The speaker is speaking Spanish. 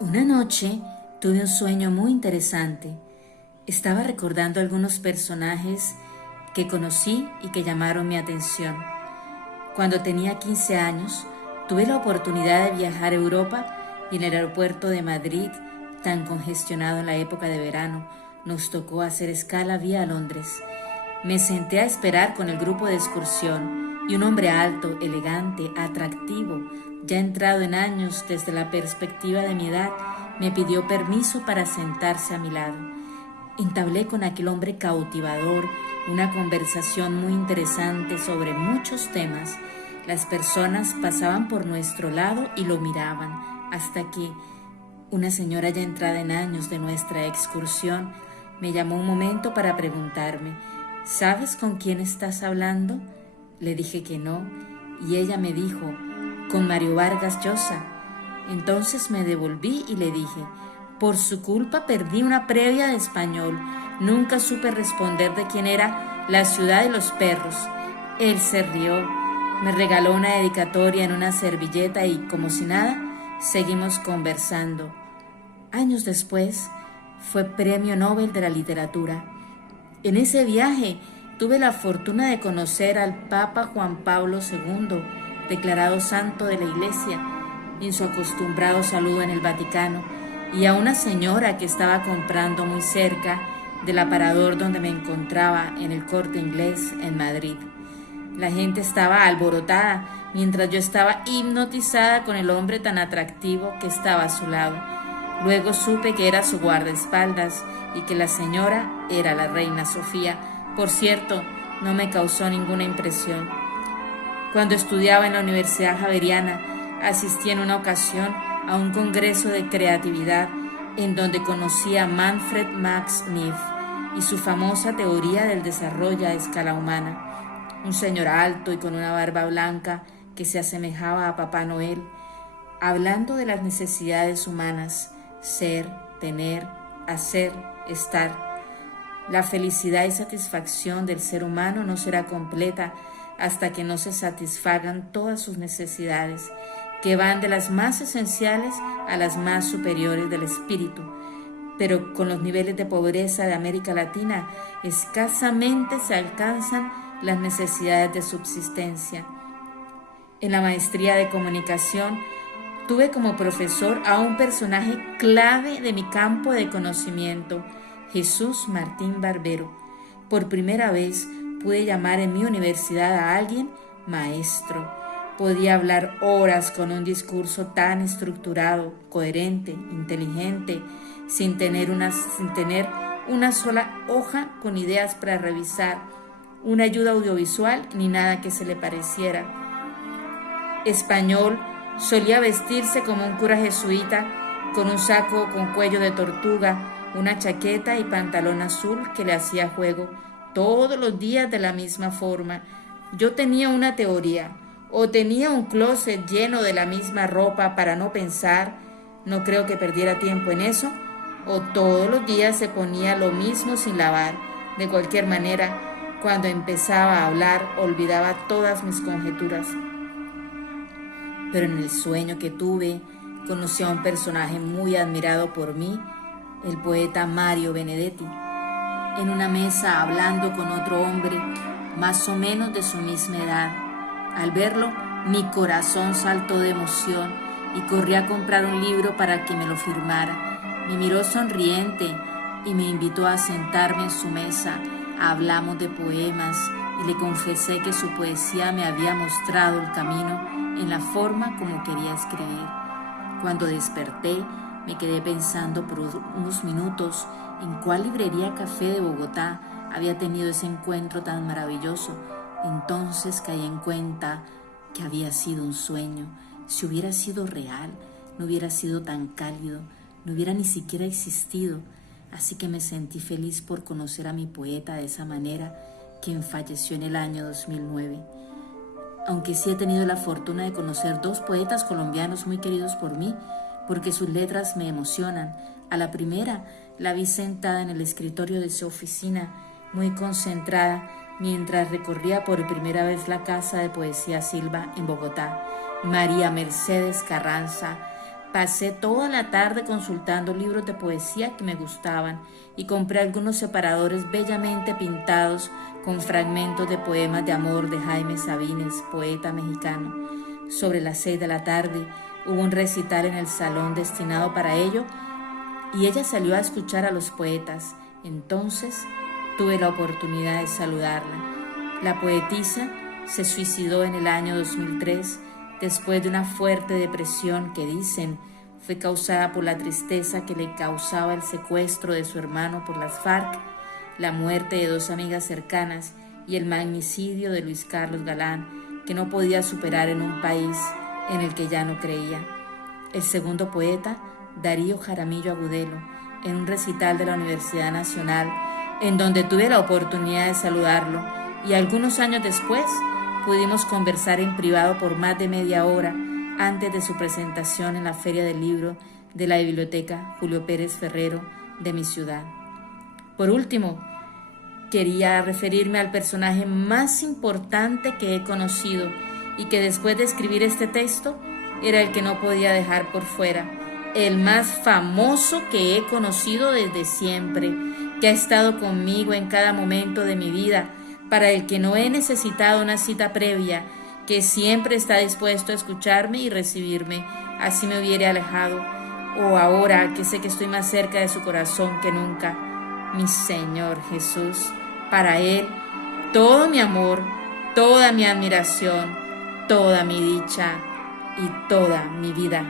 Una noche tuve un sueño muy interesante. Estaba recordando algunos personajes que conocí y que llamaron mi atención. Cuando tenía 15 años, tuve la oportunidad de viajar a Europa y en el aeropuerto de Madrid, tan congestionado en la época de verano, nos tocó hacer escala vía Londres. Me senté a esperar con el grupo de excursión y un hombre alto, elegante, atractivo, ya entrado en años desde la perspectiva de mi edad, me pidió permiso para sentarse a mi lado. Entablé con aquel hombre cautivador una conversación muy interesante sobre muchos temas. Las personas pasaban por nuestro lado y lo miraban, hasta que una señora ya entrada en años de nuestra excursión me llamó un momento para preguntarme: ¿sabes con quién estás hablando? Le dije que no, y ella me dijo: con Mario Vargas Llosa. Entonces me devolví y le dije: por su culpa perdí una previa de español. Nunca supe responder de quién era La ciudad de los perros. Él se rió, me regaló una dedicatoria en una servilleta y, como si nada, seguimos conversando. Años después, fue Premio Nobel de la Literatura. En ese viaje tuve la fortuna de conocer al Papa Juan Pablo II, declarado santo de la Iglesia, en su acostumbrado saludo en el Vaticano, y a una señora que estaba comprando muy cerca del aparador donde me encontraba, en el Corte Inglés en Madrid. La gente estaba alborotada mientras yo estaba hipnotizada con el hombre tan atractivo que estaba a su lado. Luego supe que era su guardaespaldas y que la señora era la reina Sofía. Por cierto, no me causó ninguna impresión. Cuando estudiaba en la Universidad Javeriana, asistí en una ocasión a un congreso de creatividad en donde conocí a Manfred Max Neef y su famosa teoría del desarrollo a escala humana. Un señor alto y con una barba blanca que se asemejaba a Papá Noel, hablando de las necesidades humanas: ser, tener, hacer, estar. La felicidad y satisfacción del ser humano no será completa hasta que no se satisfagan todas sus necesidades, que van de las más esenciales a las más superiores del espíritu. Pero con los niveles de pobreza de América Latina, escasamente se alcanzan las necesidades de subsistencia. En la maestría de comunicación, tuve como profesor a un personaje clave de mi campo de conocimiento, Jesús Martín Barbero. Por primera vez pude llamar en mi universidad a alguien maestro. Podía hablar horas con un discurso tan estructurado, coherente, inteligente, sin tener una sola hoja con ideas para revisar, una ayuda audiovisual ni nada que se le pareciera. Español, solía vestirse como un cura jesuita, con un saco con cuello de tortuga, una chaqueta y pantalón azul que le hacía juego todos los días de la misma forma. Yo tenía una teoría: o tenía un closet lleno de la misma ropa para no pensar, no creo que perdiera tiempo en eso, o todos los días se ponía lo mismo sin lavar. De cualquier manera, cuando empezaba a hablar, olvidaba todas mis conjeturas. Pero en el sueño que tuve, conocí a un personaje muy admirado por mí, el poeta Mario Benedetti, en una mesa hablando con otro hombre más o menos de su misma edad. Al verlo, mi corazón saltó de emoción y corrí a comprar un libro para que me lo firmara. Me miró sonriente y me invitó a sentarme en su mesa. Hablamos de poemas y le confesé que su poesía me había mostrado el camino en la forma como quería escribir. Cuando desperté, me quedé pensando por unos minutos en cuál librería café de Bogotá había tenido ese encuentro tan maravilloso. Entonces caí en cuenta que había sido un sueño. Si hubiera sido real, no hubiera sido tan cálido, no hubiera ni siquiera existido. Así que me sentí feliz por conocer a mi poeta de esa manera, quien falleció en el año 2009. Aunque sí he tenido la fortuna de conocer dos poetas colombianos muy queridos por mí, porque sus letras me emocionan. A la primera la vi sentada en el escritorio de su oficina, muy concentrada, mientras recorría por primera vez la Casa de Poesía Silva en Bogotá. María Mercedes Carranza, Pasé toda la tarde consultando libros de poesía que me gustaban y compré algunos separadores bellamente pintados con fragmentos de poemas de amor de Jaime Sabines, poeta mexicano. Sobre las 6 de la tarde hubo un recital en el salón destinado para ello y ella salió a escuchar a los poetas. Entonces tuve la oportunidad de saludarla. La poetisa se suicidó en el año 2003 después de una fuerte depresión que dicen fue causada por la tristeza que le causaba el secuestro de su hermano por las FARC, la muerte de 2 amigas cercanas y el magnicidio de Luis Carlos Galán, que no podía superar en un país en el que ya no creía. El segundo poeta, Darío Jaramillo Agudelo, en un recital de la Universidad Nacional, en donde tuve la oportunidad de saludarlo, y algunos años después pudimos conversar en privado por más de media hora antes de su presentación en la Feria del Libro de la Biblioteca Julio Pérez Ferrero de mi ciudad. Por último, quería referirme al personaje más importante que he conocido y que después de escribir este texto era el que no podía dejar por fuera, el más famoso que he conocido desde siempre, que ha estado conmigo en cada momento de mi vida, para el que no he necesitado una cita previa, que siempre está dispuesto a escucharme y recibirme, así me hubiera alejado, o ahora que sé que estoy más cerca de su corazón que nunca, mi Señor Jesús. Para Él, todo mi amor, toda mi admiración, toda mi dicha y toda mi vida.